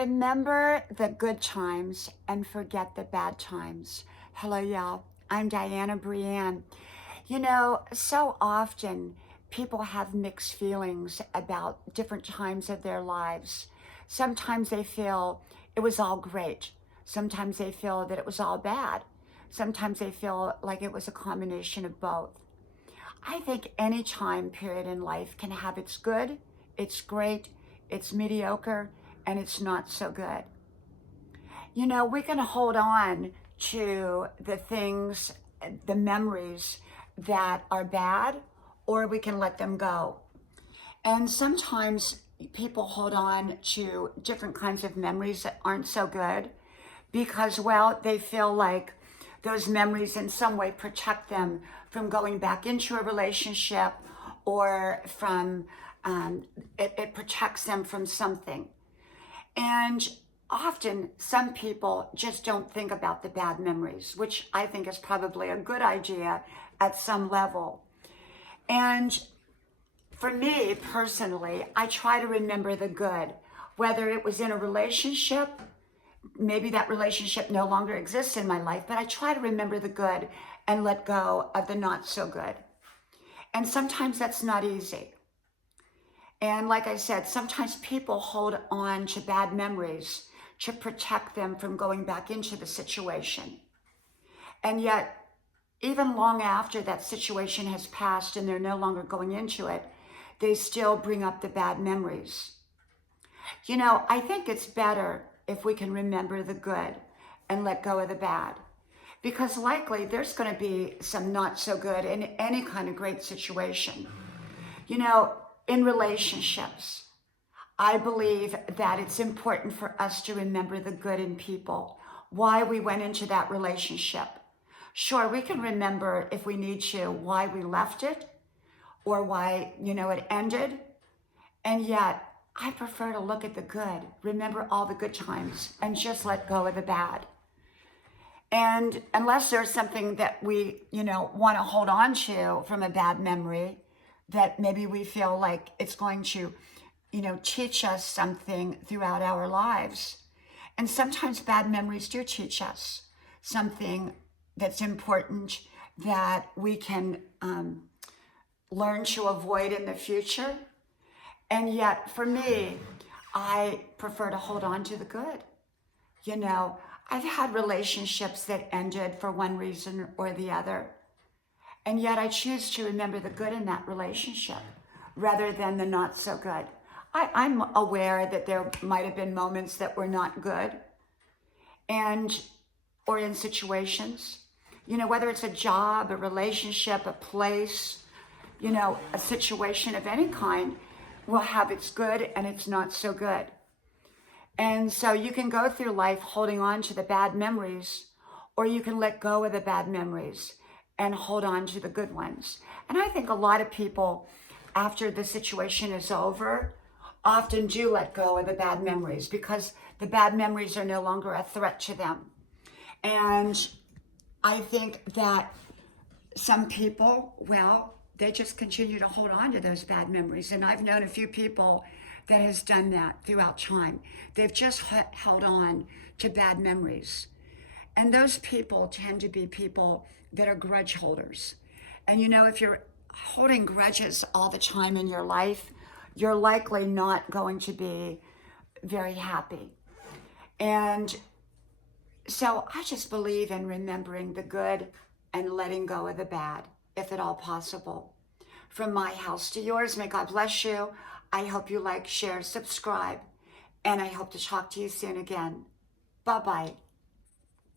Remember the good times and forget the bad times. Hello, y'all. I'm Diana Brienne. So often people have mixed feelings about different times of their lives. Sometimes they feel it was all great. Sometimes they feel that it was all bad. Sometimes they feel like it was a combination of both. I think any time period in life can have its good, its great, it's mediocre, and it's not so good. We can hold on to the things, the memories that are bad, or we can let them go. And sometimes people hold on to different kinds of memories that aren't so good because, well, they feel like those memories in some way protect them from going back into a relationship or from, it protects them from something. And often some people just don't think about the bad memories, which I think is probably a good idea at some level. And for me personally, I try to remember the good, whether it was in a relationship, maybe that relationship no longer exists in my life, but I try to remember the good and let go of the not so good. And sometimes that's not easy. And like I said, sometimes people hold on to bad memories to protect them from going back into the situation. And yet, even long after that situation has passed and they're no longer going into it, they still bring up the bad memories. I think it's better if we can remember the good and let go of the bad. Because likely there's going to be some not so good in any kind of great situation. In relationships, I believe that it's important for us to remember the good in people, why we went into that relationship. Sure, we can remember if we need to why we left it or why, it ended. And yet, I prefer to look at the good, remember all the good times, and just let go of the bad. And unless there's something that we, want to hold on to from a bad memory, that maybe we feel like it's going to, teach us something throughout our lives. And sometimes bad memories do teach us something that's important that we can learn to avoid in the future. And yet, for me, I prefer to hold on to the good. I've had relationships that ended for one reason or the other. And yet I choose to remember the good in that relationship rather than the not so good. I'm aware that there might have been moments that were not good or in situations, whether it's a job, a relationship, a place, a situation of any kind will have its good and its not so good. And so you can go through life holding on to the bad memories, or you can let go of the bad memories and hold on to the good ones. And I think a lot of people, after the situation is over, often do let go of the bad memories because the bad memories are no longer a threat to them. And I think that some people, well, they just continue to hold on to those bad memories. And I've known a few people that has done that throughout time. They've just held on to bad memories. And those people tend to be people that are grudge holders. And if you're holding grudges all the time in your life, you're likely not going to be very happy. And so I just believe in remembering the good and letting go of the bad, if at all possible. From my house to yours, may God bless you. I hope you like, share, subscribe, and I hope to talk to you soon again. Bye-bye.